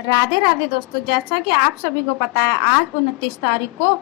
राधे राधे दोस्तों, जैसा कि आप सभी को पता है आज 29 तारीख को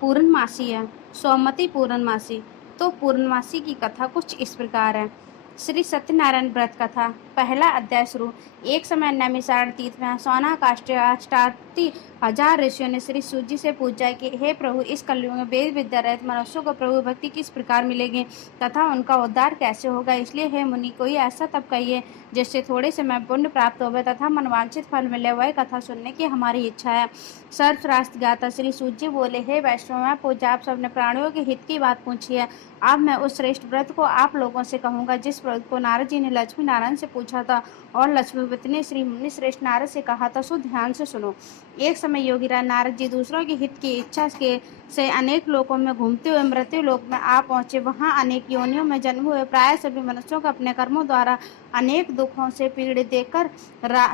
पूर्णमासी है, सोमवती पूर्णमासी। तो पूर्णमासी की कथा कुछ इस प्रकार है। श्री सत्यनारायण व्रत कथा, पहला अध्याय शुरू। एक समय नैमिषारण्य तीर्थ में सोना काष्टाष्टावती हजार ऋषियों ने श्री सूत जी से पूछा कि हे प्रभु, इस कलयुग में वेद विद्या रहित मनुष्यों को प्रभु भक्ति किस प्रकार मिलेगी तथा उनका उद्धार कैसे होगा। इसलिए हे मुनि, कोई ऐसा तप कहिए जिससे थोड़े समय पुण्य प्राप्त होवे तथा मनवांछित फल मिले। वह कथा सुनने की हमारी इच्छा है। सर्वशास्त्र ज्ञाता श्री सूत जी बोले, हे वैष्णव पूजा, आप सबने प्राणियों के हित की बात पूछी है। अब मैं उस श्रेष्ठ व्रत को आप लोगों से कहूंगा जिस व्रत को नारद जी ने लक्ष्मी नारायण से पूछा था और लक्ष्मीपति ने श्री मुनि श्रेष्ठ नारद से कहा था। सो ध्यान से सुनो। एक समय योगीराज नारद जी दूसरों के हित की इच्छा के से अनेक लोकों में घूमते हुए मृत्यु लोक में आ पहुंचे। वहां अनेक योनियों में जन्म हुए प्राय सभी मनुष्यों को अपने कर्मों द्वारा अनेक दुखों से पीड़ित देखकर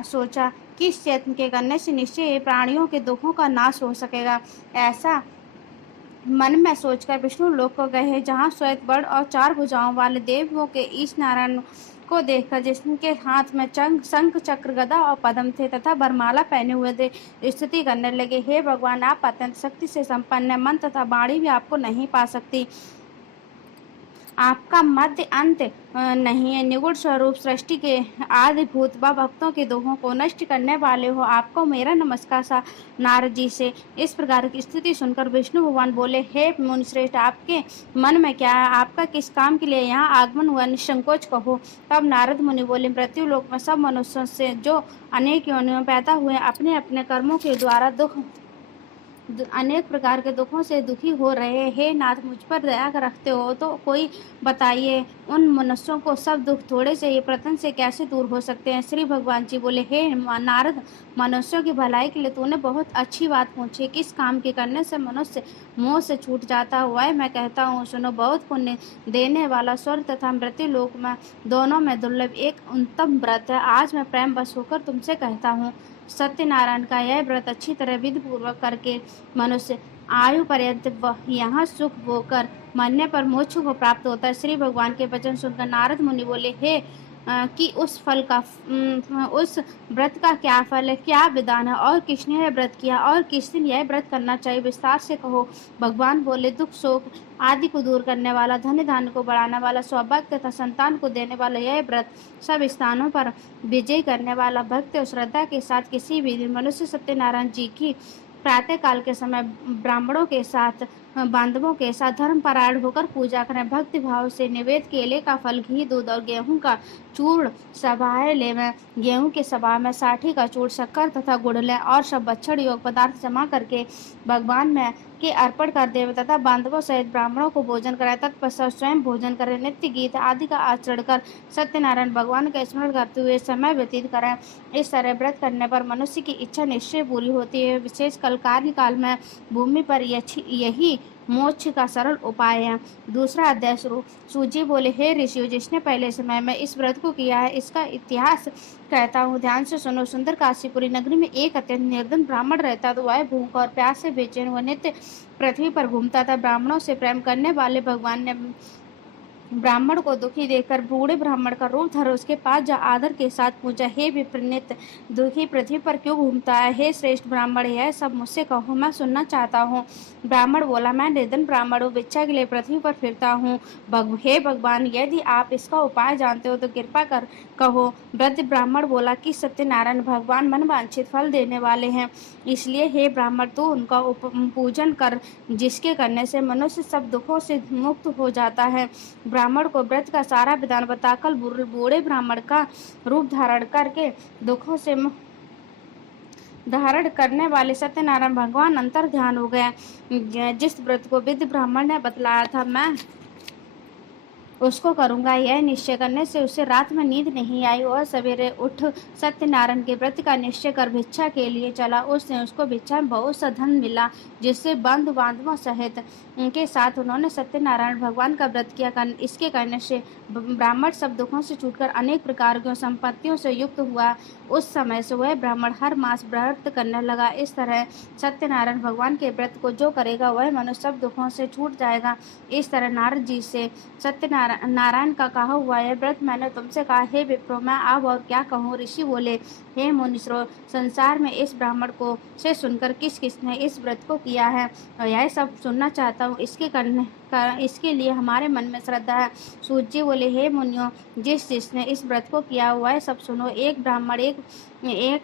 सोचा कि इस यत्न के करने से निश्चय प्राणियों के दुखों का नाश हो सकेगा। ऐसा मन में सोचकर विष्णु लोक को गए, जहाँ श्वेत वर्ण और चार भुजाओं वाले देवों के ईश नारायण को देखकर, जिसके हाथ में शंख चक्र गदा और पद्म थे तथा बरमाला पहने हुए थे, स्तुति करने लगे, हे भगवान, आप अत्यंत शक्ति से संपन्न है, मन तथा वाणी भी आपको नहीं पा सकती। आपका मध्य अंत नहीं है, निगुण स्वरूप सृष्टि के आदिभूत व भक्तों के दुखों को नष्ट करने वाले हो, आपको मेरा नमस्कार। सा नारद जी से इस प्रकार की स्थिति सुनकर विष्णु भगवान बोले, हे मुनिश्रेष्ठ, आपके मन में क्या है, आपका किस काम के लिए यहाँ आगमन हुआ, निसंकोच कहो। तब नारद मुनि बोले, मृत्यु लोक में सब मनुष्यों से जो अनेक योनियों में पैदा हुए अपने अपने कर्मों के द्वारा अनेक प्रकार के दुखों से दुखी हो रहे। हे नाथ, मुझ पर दया रखते हो तो कोई बताइए, उन मनुष्यों को सब दुख थोड़े से ही प्रतन से कैसे दूर हो सकते हैं। श्री भगवान जी बोले, हे नारद, मनुष्यों की भलाई के लिए तूने बहुत अच्छी बात पूछी। किस काम के करने से मनुष्य मोह से छूट जाता हुआ मैं कहता हूँ, सुनो। बहुत पुण्य देने वाला स्वर्ग तथा मृत्यु लोक में दोनों में दुर्लभ एक उत्तम व्रत है। आज मैं प्रेम बस होकर तुमसे कहता हूँ। सत्यनारायण का यह व्रत अच्छी तरह विधि पूर्वक करके मनुष्य आयु पर्यंत यहाँ सुख होकर मरने पर मोक्ष को प्राप्त होता है। श्री भगवान के वचन सुनकर नारद मुनि बोले, हे कि उस व्रत का क्या फल है, क्या विधान है, और किसने यह व्रत किया और किस दिन यह व्रत करना चाहिए, विस्तार से कहो। भगवान बोले, दुख शोक आदि को दूर करने वाला, धन धान्य को बढ़ाने वाला, सौभाग्य तथा संतान को देने वाला यह व्रत सब स्थानों पर विजय करने वाला, भक्ति और श्रद्धा के साथ किसी भी दिन मनुष्य सत्यनारायण जी की प्रातः काल के समय ब्राह्मणों के साथ बांधवों के साथ धर्म परायण होकर पूजा करें। भक्ति भाव से निवेद केले का फल, घी, दूध और गेहूं का चूर्ण सभाएं लेवें। गेहूं के सभा में साठी का चूर्ण, शक्कर तथा गुड़ लें और सब बछड़ योग पदार्थ जमा करके भगवान में के अर्पण कर देवे तथा बांधवों सहित ब्राह्मणों को भोजन कराए। तत्पश्चात स्वयं भोजन करें। नित्य गीत आदि का आचरण कर सत्यनारायण भगवान का स्मरण करते हुए समय व्यतीत करें। इस तरह व्रत करने पर मनुष्य की इच्छा निश्चय पूरी होती है। विशेष काल में भूमि पर यही मोक्ष का सरल उपाय है। दूसरा अध्याय शुरू। सूजी बोले, हे ऋषियों, जिसने पहले समय में इस व्रत को किया है इसका इतिहास कहता हूँ, ध्यान से सुनो। सुंदर काशीपुरी नगरी में एक अत्यंत निर्धन ब्राह्मण रहता था। वह भूख और प्यास से बेचैन हुआ नित्य पृथ्वी पर घूमता था। ब्राह्मणों से प्रेम करने वाले भगवान ने ब्राह्मण को दुखी देखकर बूढ़े ब्राह्मण का रूप धर उसके पास जा आदर के साथ पूछा, हे विप्रनित, दुखी पृथ्वी पर क्यों घूमता है? हे श्रेष्ठ ब्राह्मण, यह सब मुझसे कहो, मैं सुनना चाहता हूँ। ब्राह्मण बोला, मैं निर्धन ब्राह्मण हूँ, भिक्षा के लिए पृथ्वी पर फिरता हूँ। हे भगवान, यदि आप इसका उपाय जानते हो तो कृपा कर कहो। वृद्ध ब्राह्मण बोला कि सत्यनारायण भगवान मनवांछित फल देने वाले हैं, इसलिए हे ब्राह्मण, तू उनका पूजन कर, जिसके करने से मनुष्य सब दुखों से मुक्त हो जाता है। ब्राह्मण को व्रत का सारा विधान बताकर बूढ़े ब्राह्मण का रूप धारण करके दुखों से धारण करने वाले सत्यनारायण भगवान अंतर ध्यान हो गया। जिस व्रत को विद्ध ब्राह्मण ने बतलाया था मैं उसको करूंगा, यह निश्चय करने से उसे रात में नींद नहीं आई और सवेरे उठ सत्यनारायण के व्रत का निश्चय कर भिक्षा के लिए चला। उस दिन उसको भिक्षा में बहुत सा धन मिला, जिससे बंधु बांधवों सहित उनके साथ उन्होंने सत्यनारायण भगवान का व्रत किया। इसके करने से ब्राह्मण सब दुखों से छूटकर अनेक प्रकार की संपत्तियों से युक्त हुआ। उस समय से वह ब्राह्मण हर मास व्रत करने लगा। इस तरह सत्यनारायण भगवान के व्रत को जो करेगा वह मनुष्य सब दुखों से छूट जाएगा। इस तरह नारद जी से सत्यनारायण नारायण का कहा हुआ यह व्रत मैंने तुमसे कहा। हे विप्रो, मैं अब और क्या कहूँ। ऋषि बोले, हे मुनीश्वरों, संसार में इस ब्राह्मण को से सुनकर किस किसने इस व्रत को किया है, और यह सब सुनना चाहता हूँ। इसके लिए हमारे मन में श्रद्धा है। सूत जी बोले, हे मुनियों, जिसने इस व्रत को किया हुआ है सब सुनो। एक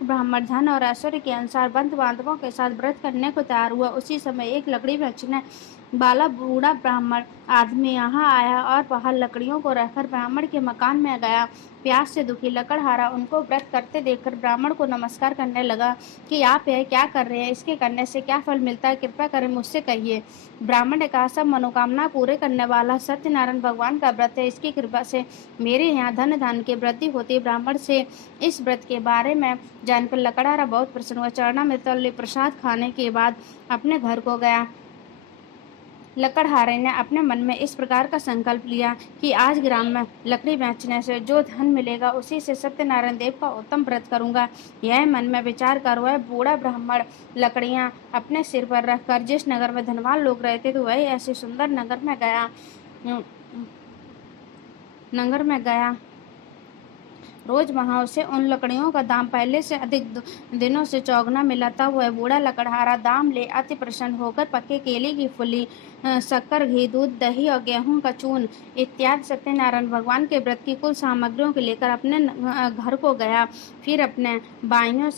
ब्राह्मण धन और ऐश्वर्य के अनुसार बंधु बांधवों के साथ व्रत करने को तैयार हुआ। उसी समय एक लकड़ी बेचने वाला बूढ़ा ब्राह्मण आदमी यहाँ आया और बाहर लकड़ियों को रखकर ब्राह्मण के मकान में गया। प्यास से दुखी लकड़हारा उनको व्रत करते देखकर ब्राह्मण को नमस्कार करने लगा कि आप यह क्या कर रहे हैं, इसके करने से क्या फल मिलता है, कृपया करें मुझसे कहिए। ब्राह्मण ने कहा, सब मनोकामना पूरे करने वाला सत्यनारायण भगवान का व्रत है। इसकी कृपा से मेरे यहाँ धन धान की वृद्धि होती है। ब्राह्मण से इस व्रत के बारे में जानकर लकड़हारा बहुत प्रसन्न हुआ। चरणामृत प्रसाद खाने के बाद अपने घर को गया। लकड़हारे ने अपने मन में इस प्रकार का संकल्प लिया कि आज ग्राम में लकड़ी बेचने से जो धन मिलेगा उसी से सत्यनारायण देव का उत्तम व्रत करूंगा। यह मन में विचार कर वह बूढ़ा ब्राह्मण लकड़ियां अपने सिर पर रखकर जिस नगर में धनवान लोग रहते थे वही ऐसे सुंदर नगर में गया। रोज वहां उसे उन लकड़ियों का दाम पहले से अधिक दिनों से चौगुना मिला। तब वह बूढ़ा लकड़हारा दाम ले अति प्रसन्न होकर पक्के केले की फुली, शक्कर, घी, दूध, दही और गेहूं का चून इत्यादि सत्यनारायण भगवान के व्रत की कुल सामग्रियों को लेकर अपने घर को गया। फिर अपने भाइयों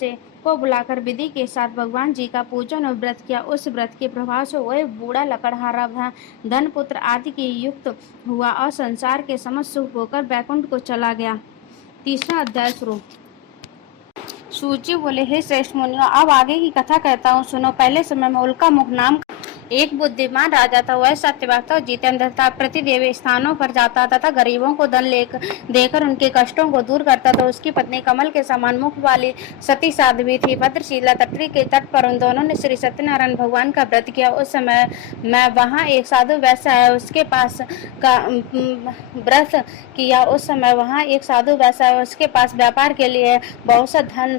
को बुलाकर विधि के साथ भगवान जी का पूजन और व्रत किया। उस व्रत के प्रभाव से वह बूढ़ा लकड़हारा धन पुत्र आदि की युक्त हुआ और संसार के समस्त सुख होकर बैकुंठ को चला गया। तीसरा अध्याय शुरू। सूची बोले, हे श्रेष्ठ मुनियों, अब आगे की कथा कहता हूँ, सुनो। पहले समय में उल्का मुख नाम एक बुद्धिमान राजा था। वह सत्यवादी और जितेंद्र था। प्रतिदेव स्थानों पर जाता तथा गरीबों को धन देकर उनके कष्टों को दूर करता था। उसकी पत्नी कमल के समान मुख वाली सती साध्वी थी। भद्रशिला तटरी के तट पर उन दोनों ने श्री सत्यनारायण भगवान का व्रत किया। उस समय मैं वहाँ एक साधु वैश्य आया, उसके पास का व्रत किया। उस समय वहाँ एक साधु वैश्य आया, उसके पास व्यापार के लिए बहुत सा धन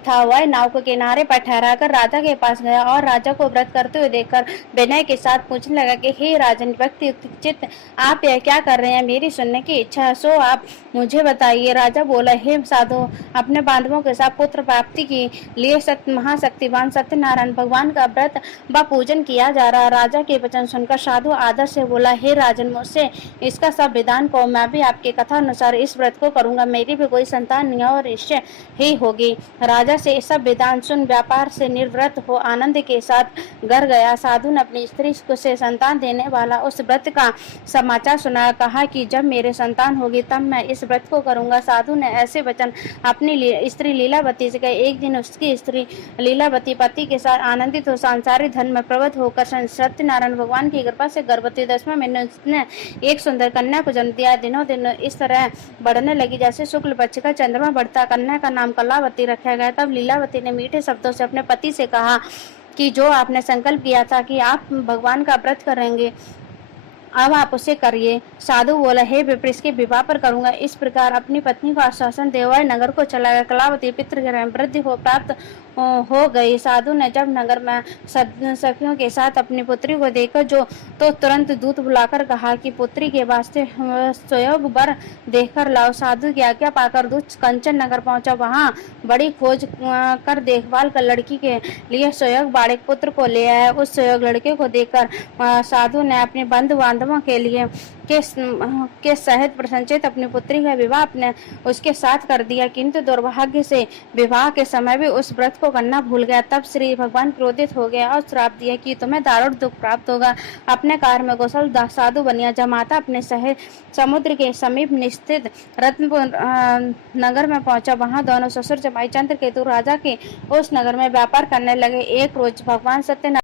था। वह नाव के किनारे पर ठहरा कर राजा के पास गया और राजा को व्रत करते हुए देखकर विनय के साथ पूछने लगा कि हे राजन, भक्ति चित्त, आप यह क्या कर रहे हैं? मेरी सुनने की इच्छा है, सो आप मुझे बताइए। राजा बोला, हे साधु, अपने बांधवों के साथ पुत्र प्राप्ति के लिए महाशक्तिवान सत्यनारायण भगवान का व्रत व पूजन किया जा रहा है। राजा के वचन सुनकर साधु आदर से बोला, हे राजन, मुझसे इसका सब विधान को, मैं भी आपके कथा अनुसार इस व्रत को करूंगा। मेरी भी कोई संतान नहीं और निश्चय ही होगी। राजा से सब विधान सुन व्यापार से निवृत्त हो आनंद के साथ घर गया। साधु ने अपनी स्त्री को से संतान देने वाला उस व्रत का समाचार सुनाया। कहा कि जब मेरे संतान होगी तब मैं इस व्रत को करूंगा। साधु ने ऐसे वचन अपनी स्त्री लीलावती से कहे। एक दिन उसकी स्त्री लीलावती पति के साथ आनंदित हो सांसारिक धन में प्रवृत्त होकर सत्यनारायण भगवान की कृपा से गर्भवती 10वें महीने उसने एक सुंदर कन्या को जन्म दिया। दिनों दिन इस तरह बढ़ने लगी जैसे शुक्ल पक्ष का चंद्रमा बढ़ता। कन्या का नाम कलावती रखा गया। तब लीलावती ने मीठे शब्दों से अपने पति से कहा कि जो आपने संकल्प किया था कि आप भगवान का व्रत करेंगे, अब आप उसे करिए। साधु बोला, हे विप्र, इसके विवाह पर करूंगा। इस प्रकार अपनी पत्नी को आश्वासन देवाय नगर को चला गया। कलावती पितृगृह में वृद्धि हो प्राप्त हो गई। साधु ने जब नगर में सखियों के साथ अपनी पुत्री को देखा तो तुरंत दूत बुलाकर कहा कि पुत्री के वास्ते स्वयोग वर देखकर लाओ। साधु की आज्ञा पाकर दूत कंचन नगर पहुंचा। वहां बड़ी खोज कर देखभाल कर लड़की के लिए स्वयोग बाड़क पुत्र को ले आया। उस स्वयोग लड़के को देखकर साधु ने अपने बंधु बांधवों के लिए के सहित प्रसन्नचित्त अपनी पुत्री का विवाह उसके साथ कर दिया। किंतु दुर्भाग्य से विवाह के समय भी उस व्रत को करना भूल गया। तब श्री भगवान क्रोधित हो गया और श्राप दिया कि तुम्हें दारुण दुख प्राप्त होगा। अपने कार्य में कुशल साधु बनिया। जब माता अपने सहित समुद्र के समीप निस्थित रत्नपुर नगर में पहुंचा, वहां दोनों ससुर जमाई चंद्रकेतु राजा के उस नगर में व्यापार करने लगे। एक रोज भगवान सत्यनारायण